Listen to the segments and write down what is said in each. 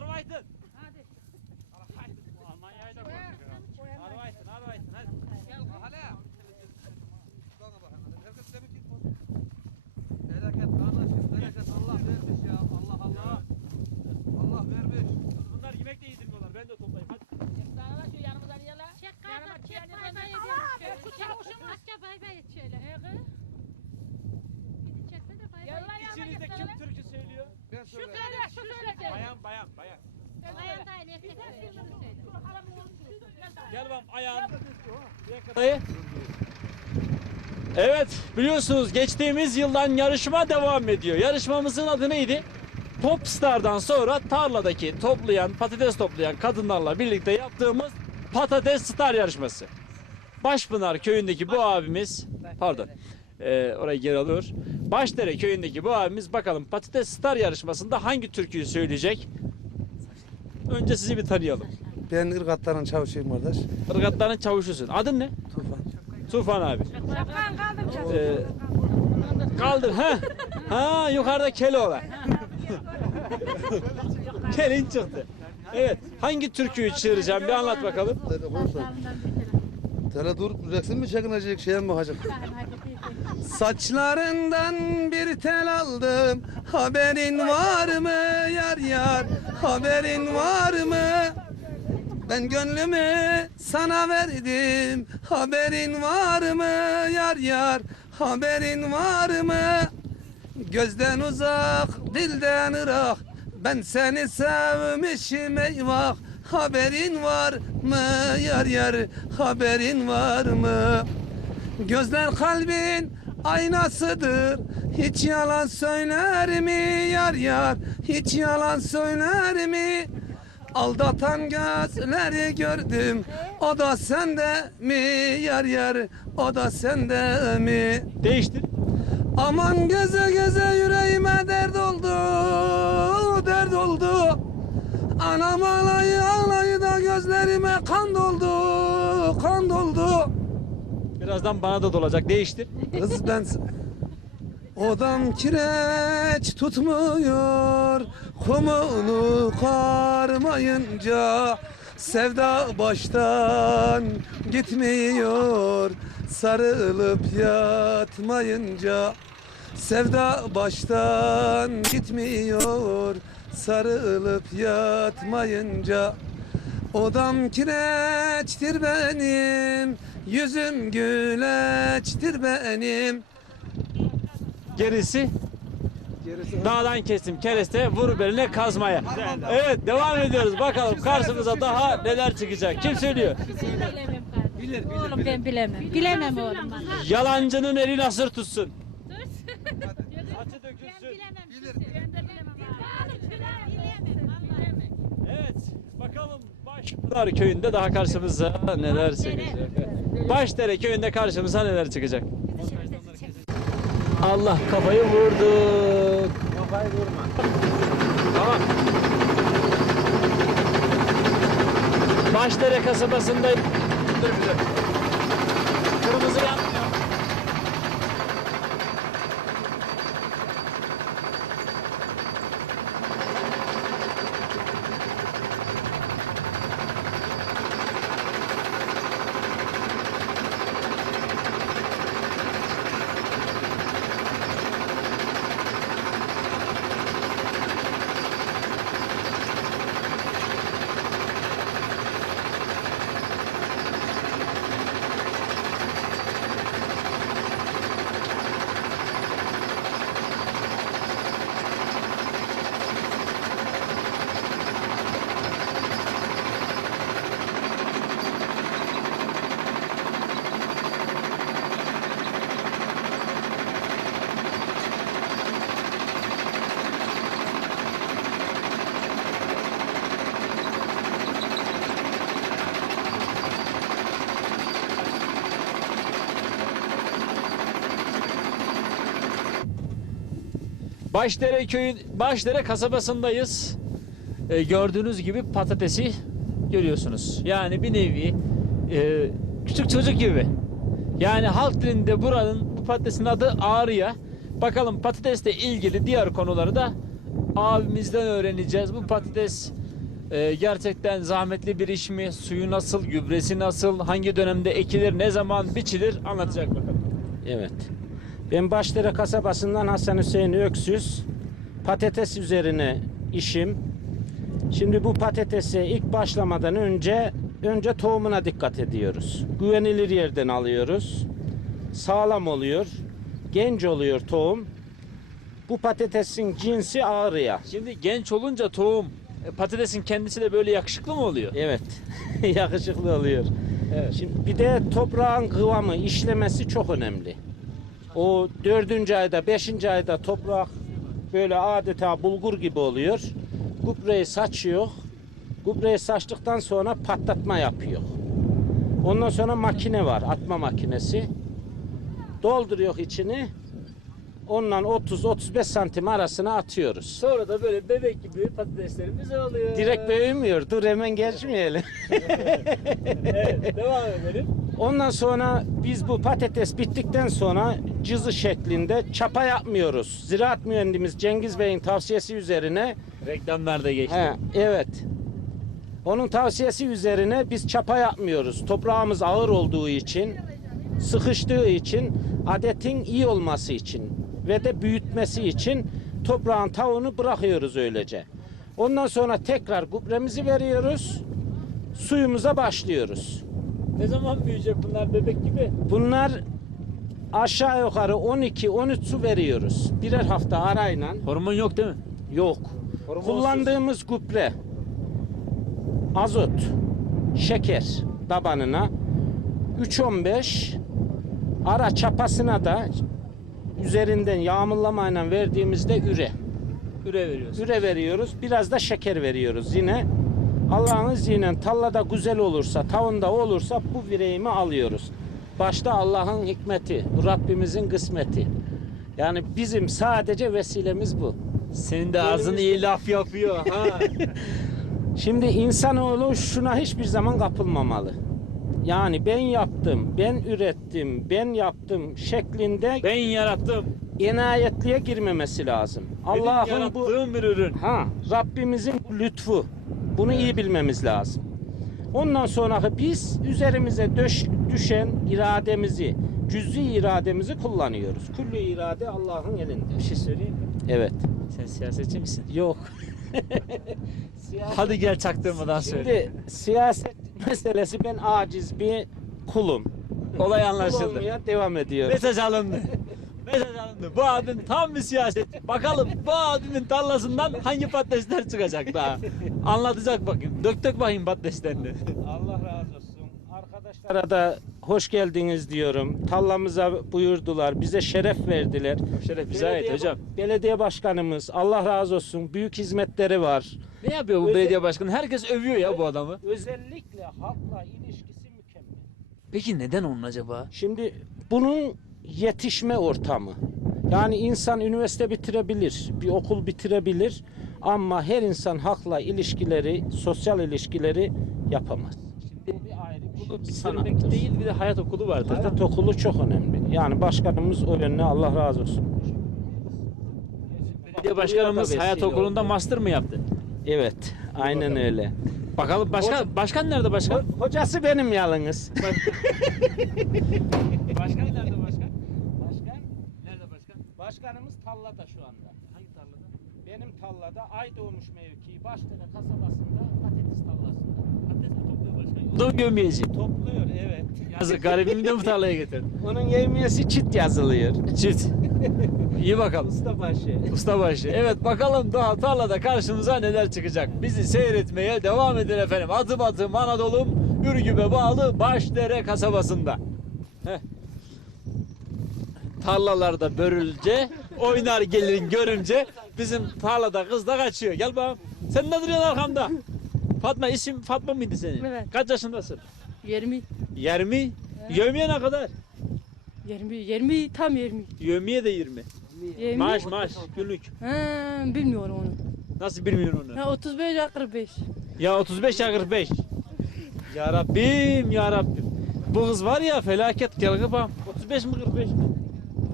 Arbeiten. Hadi. Arbeiten. Bu Almanya'yı da konuşuyor. Arbeiten, arbeiten. Hadi. Hala. Bana bak hemen. Herkes demek ki Bereket kardeşim, bereket Allah vermiş ya. Allah Allah. Allah vermiş. Bunlar yemek de yedirmiyorlar. Ben de toplayayım. Hadi. Sana da şu yanımızdan yala. Çek Yanıma kardeş, çek yanıma bay bay yedim. edelim. Şu çavuşum var. Asya bay bay et şöyle. Ee, kız? Bizi çekse de bay bay. Yalla yanıma İçinizde git kim sana. türkü söylüyor? Ben Şu söyleyeyim. söyle, şu söyle. Bayan, bayan, bayan. Bayan da öyle erkek de öyle. Şunu söyle. Gel bakalım ayağın. Dayı. Evet biliyorsunuz geçtiğimiz yıldan yarışma devam ediyor. Yarışmamızın adı neydi? Popstar'dan sonra tarladaki toplayan, patates toplayan kadınlarla birlikte yaptığımız patates star yarışması. Başpınar köyündeki bu abimiz, pardon, e, orayı geri alıyor. Başdere köyündeki bu abimiz bakalım patates star yarışmasında hangi türküyü söyleyecek? Önce sizi bir tanıyalım. Ben ırgatların çavuşuyum kardeş. Irgatların çavuşusun. Adın ne? Tufan. Tufan abi. Şapkan kaldım çavuşum. Ee, kaldır ha. Ha yukarıda Keloğlan. Kelin çıktı. Evet. Hangi türküyü çığıracağım bir anlat bakalım. Tele dur duracaksın mı çekinecek şeye mi bakacak? Saçlarından bir tel aldım Haberin var mı yar yar Haberin var mı Ben gönlümü sana verdim. Haberin var mı yar yar? Haberin var mı? Gözden uzak dilden ırak. Ben seni sevmişim eyvah. Haberin var mı yar yar? Haberin var mı? Gözler kalbin aynasıdır. Hiç yalan söyler mi yar yar? Hiç yalan söyler mi Aldatan gözleri gördüm O da sende mi yar yar O da sende mi Değiştir. Aman geze geze yüreğime dert oldu Dert oldu Anam ağlayı ağlayı da gözlerime kan doldu Kan doldu Birazdan bana da dolacak. Değiştir. Kız ben Odam kireç tutmuyor Kumunu karmayınca Sevda baştan gitmiyor. Sarılıp yatmayınca Sevda baştan gitmiyor. Sarılıp yatmayınca Odam kireçtir benim Yüzüm güleçtir benim Gerisi dağdan kestim kereste vur beline kazmaya. Evet devam ediyoruz. Bakalım karşımıza daha neler çıkacak. Kim söylüyor? Bilemem kardeş. Oğlum ben bilemem. Bilemem oğlum ben. Yalancının eli nasır tutsun. Saçı dökülsün. Bilir. Ben de bilemem. Bilemem. Evet bakalım Başpınar köyünde daha karşımıza neler çıkacak. Başdere köyünde karşımıza neler çıkacak. Allah kafayı vurdu. Kafayı vurma. Tamam. Başdere kasabasında Dur bir dur. Başdere köyün Başdere kasabasındayız. Ee, gördüğünüz gibi patatesi görüyorsunuz. Yani bir nevi e, küçük çocuk gibi. Yani halk dilinde buranın bu patatesin adı ağrıya. Bakalım patatesle ilgili diğer konuları da abimizden öğreneceğiz. Bu patates Ee, gerçekten zahmetli bir iş mi? Suyu nasıl? Gübresi nasıl? Hangi dönemde ekilir? Ne zaman biçilir? Anlatacak bakalım. Evet. Ben Başdere kasabasından Hasan Hüseyin Öksüz. Patates üzerine işim. Şimdi bu patatesi ilk başlamadan önce önce tohumuna dikkat ediyoruz. Güvenilir yerden alıyoruz. Sağlam oluyor. Genç oluyor tohum. Bu patatesin cinsi ağrıya. Şimdi genç olunca tohum e, patatesin kendisi de böyle yakışıklı mı oluyor? Evet. Yakışıklı oluyor. Evet. Şimdi bir de toprağın kıvamı, işlemesi çok önemli. O dördüncü ayda, beşinci ayda toprak böyle adeta bulgur gibi oluyor. Gübreyi saçıyor. Gübreyi saçtıktan sonra patlatma yapıyor. Ondan sonra makine var, atma makinesi. Dolduruyor içini. Ondan 30-35 santim arasına atıyoruz. Sonra da böyle bebek gibi patateslerimiz oluyor. Direkt büyümüyor. Dur hemen geçmeyelim. Evet, devam edelim. Ondan sonra biz bu patates bittikten sonra cızı şeklinde çapa yapmıyoruz. Ziraat mühendimiz Cengiz Bey'in tavsiyesi üzerine Reklamlar da geçti. he, evet. Onun tavsiyesi üzerine biz çapa yapmıyoruz. Toprağımız ağır olduğu için, sıkıştığı için, adetin iyi olması için ve de büyütmesi için toprağın tavuğunu bırakıyoruz öylece. Ondan sonra tekrar gübremizi veriyoruz. Suyumuza başlıyoruz. Ne zaman büyüyecek bunlar bebek gibi? Bunlar aşağı yukarı 12-13 su veriyoruz. Birer hafta arayla. Hormon yok değil mi? Yok. Hormonsuz. Kullandığımız gübre azot, şeker tabanına 3-15 ara çapasına da üzerinden yağmurlamayla verdiğimizde üre. Üre veriyorsun. Üre veriyoruz. Biraz da şeker veriyoruz yine. Allah'ın izniyle tallada güzel olursa, tavında olursa bu vireyimi alıyoruz. Başta Allah'ın hikmeti, bu Rabbimizin kısmeti. Yani bizim sadece vesilemiz bu. Senin de ağzın iyi laf yapıyor. Ha. Şimdi insanoğlu şuna hiçbir zaman kapılmamalı. Yani ben yaptım, ben ürettim, ben yaptım şeklinde ben yarattım. enayetliğe girmemesi lazım. Allah'ın bu bir ürün. Ha, Rabbimizin bu lütfu. Bunu iyi bilmemiz lazım. Ondan sonra biz üzerimize döş, düşen irademizi, cüz'i irademizi kullanıyoruz. Kullu irade Allah'ın elinde. Bir şey söyleyeyim mi? Evet. Sen siyasetçi misin? Yok. Hadi gel çaktırmadan söyle. Şimdi siyaset meselesi ben aciz bir kulum. Olay Kul anlaşıldı. olmaya devam ediyorum. Mesaj alındı. Mesaj alındı. Bu abim tam bir siyasetçi. Bakalım bu abimin tarlasından hangi patatesler çıkacak daha. Anlatacak bakayım. Dök dök bakayım patateslerini. Allah razı olsun. Arkadaşlara da hoş geldiniz diyorum. Tallamıza buyurdular. Bize şeref verdiler. Şeref bize ait Belediye- hocam. Belediye başkanımız Allah razı olsun. Büyük hizmetleri var. Ne yapıyor bu Özel- belediye başkanı? Herkes övüyor ya bu adamı. Özellikle halkla ilişkisi mükemmel. Peki neden onun acaba? Şimdi bunun yetişme ortamı. Yani insan üniversite bitirebilir, bir okul bitirebilir ama her insan halkla ilişkileri, sosyal ilişkileri yapamaz. Şimdi bir ayrı bir şey, sanattır. değil bir de hayat okulu vardır. Hayat okulu çok önemli. Yani başkanımız o yönüne Allah razı olsun. Belediye başkanımız hayat okulunda master mı yaptı? Evet, aynen öyle. Bakalım başkan başkan nerede başkan? Ho- Hocası benim yalnız. başkan nerede başkan? Başkan? Nerede başkan? Başkanımız tallada şu anda. Hangi tarlada? Benim tallada Aydoğmuş mevkii Başdere kasabasında patates tallasında. Patates mi topluyor başkan? Yolda mı gömmeyeci? Topluyor evet. Yazık garibimi de bu tarlaya getirdin. Onun yevmiyesi çit yazılıyor. Çift. İyi bakalım. Ustabaşı. Ustabaşı. Evet bakalım daha tarlada karşımıza neler çıkacak. Bizi seyretmeye devam edin efendim. Adım adım Anadolu'm Ürgüp'e bağlı Başdere kasabasında. Heh. Tarlalarda börülce, oynar gelin görünce bizim tarlada kız da kaçıyor. Gel bakalım. Sen ne duruyorsun arkamda? Fatma isim Fatma mıydı senin? Evet. Kaç yaşındasın? 20 20. Yevmiye ne kadar? 20 20 tam 20. Yevmiye de 20. 20. Maaş maaş günlük. Ha, bilmiyorum onu. Nasıl bilmiyorsun onu? Ha 35 ya 45. Ya 35 ya 45. Ya Rabbim ya Rabbim. Bu kız var ya felaket gel kıpam. 35 mi 45 mi?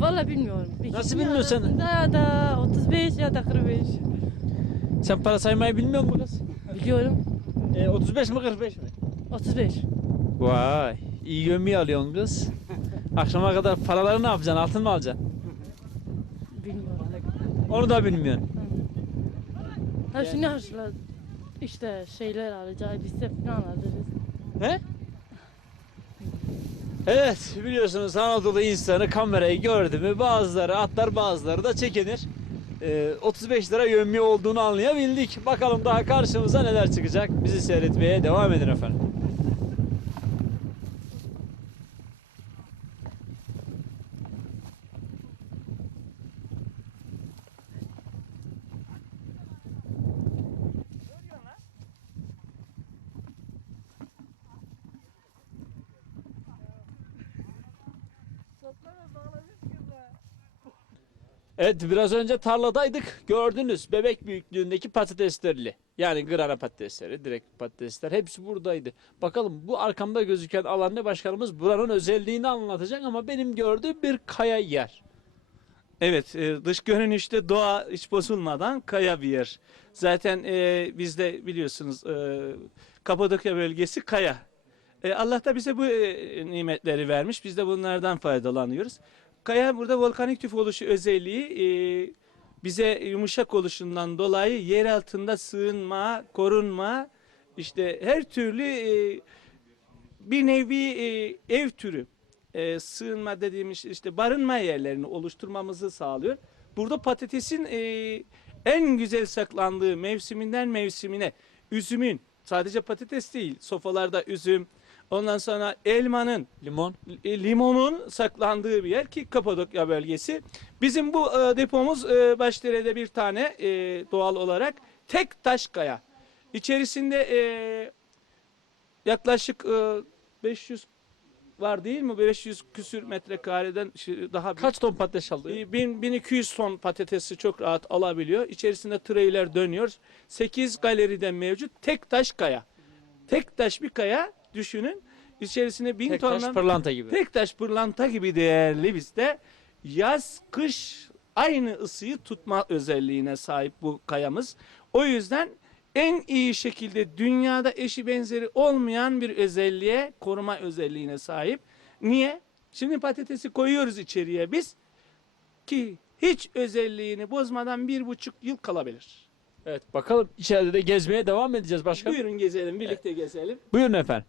Vallahi bilmiyorum. Nasıl İkisinin bilmiyorsun sen? arasında Ya da 35 ya da 45. Sen para saymayı bilmiyor musun kız? Biliyorum. E, 35 mi 45 mi? 35. Vay. iyi gömmeyi alıyorsun kız. Akşama kadar paraları ne yapacaksın? Altın mı alacaksın? Bilmiyorum. Onu da bilmiyorsun. Ha şimdi harçlar işte şeyler alacağız. De falan alırız. He? Evet biliyorsunuz Anadolu insanı kamerayı gördü mü bazıları atlar bazıları da çekinir. Ee, 35 lira yönmüyor olduğunu anlayabildik. Bakalım daha karşımıza neler çıkacak. Bizi seyretmeye devam edin efendim. Evet biraz önce tarladaydık. Gördünüz bebek büyüklüğündeki patateslerli. Yani grana patatesleri, direkt patatesler hepsi buradaydı. Bakalım bu arkamda gözüken alan ne başkanımız buranın özelliğini anlatacak ama benim gördüğüm bir kaya yer. Evet, e, dış görünüşte doğa hiç bozulmadan kaya bir yer. Zaten e, bizde biliyorsunuz e, Kapadokya bölgesi kaya. E, Allah da bize bu e, nimetleri vermiş. Biz de bunlardan faydalanıyoruz. Kaya burada volkanik tüf oluşu özelliği e, bize yumuşak oluşundan dolayı yer altında sığınma, korunma, işte her türlü e, bir nevi e, ev türü e, sığınma dediğimiz işte barınma yerlerini oluşturmamızı sağlıyor. Burada patatesin e, en güzel saklandığı mevsiminden mevsimine üzümün sadece patates değil sofralarda üzüm ondan sonra elmanın Limon. e, limonun saklandığı bir yer ki Kapadokya bölgesi. Bizim bu e, depomuz e, Başdere'de bir tane e, doğal olarak tek taş kaya. İçerisinde e, yaklaşık e, 500 var değil mi? 500 küsür metrekareden daha bir- Kaç ton patates aldı? e, bin- 1200 ton patatesi çok rahat alabiliyor. İçerisinde treyler dönüyor. 8 galeriden mevcut tek taş kaya. Tek taş bir kaya düşünün. İçerisine 1000 Tek taş tondan pırlanta gibi. Tek taş pırlanta gibi değerli bizde yaz kış aynı ısıyı tutma özelliğine sahip bu kayamız. O yüzden en iyi şekilde dünyada eşi benzeri olmayan bir özelliğe koruma özelliğine sahip. Niye? Şimdi patatesi koyuyoruz içeriye biz ki hiç özelliğini bozmadan bir buçuk yıl kalabilir. Evet bakalım içeride de gezmeye devam edeceğiz başkan. Buyurun gezelim birlikte gezelim. Buyurun efendim.